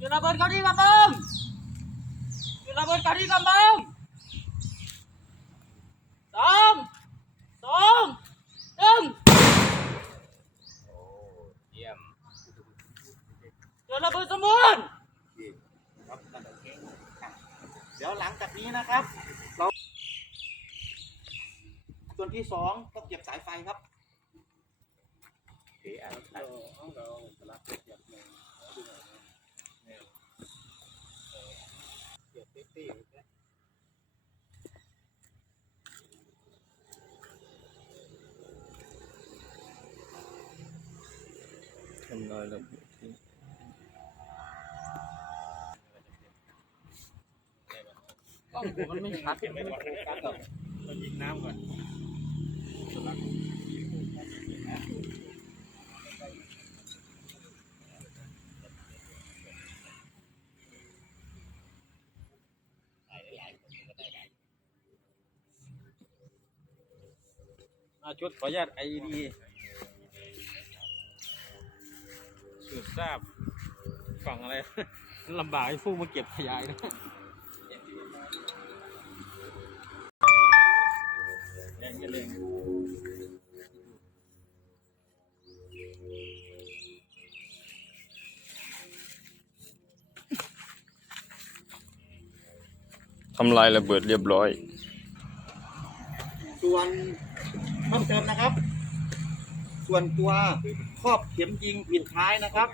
จุดระเบิดเขาที่กำบังจุดระเบิดเขาที่กำบังสองสองหนึ่งโอ้เยี่ยมจุดระเบิดสมบูรณ์ครับนั่นโอเคเดี๋ยวหลังจากนี้นะครับ เรา ส่วนที่สองต้องเก็บสายไฟครับโอเคอะทำลา ยระเบิดที่กล้องผมมันไม่ชัดไม่ได้โฟกัสหรอกเรายิงน้ำก่อน ชุดขออนุญาตไอดีสืบทราบฝั่งอะไร ลำบากให้ฟูกมาเก็บขยายนะแรงกันแรงทำลายระเบิดเรียบร้อย ส่วน เพิ่มเติมนะครับ ส่วนตัวครอบเข็มยิงปิดท้ายนะครับ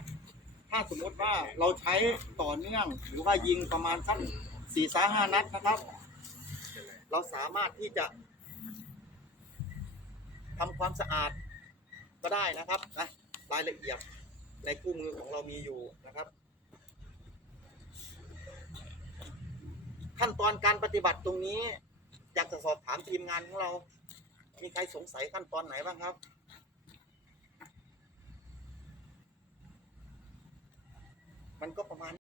ถ้าสมมติว่าเราใช้ต่อเนื่อง หรือว่ายิงประมาณสักสี่สาห้านัดนะครับ เราสามารถที่จะทำความสะอาดก็ได้นะครับนะรายละเอียดในคู่มือของเรามีอยู่นะครับ ขั้นตอนการปฏิบัติตรงนี้ อยากจะสอบถามทีมงานของเรา มีใครสงสัยขั้นตอนไหนบ้างครับมันก็ประมาณ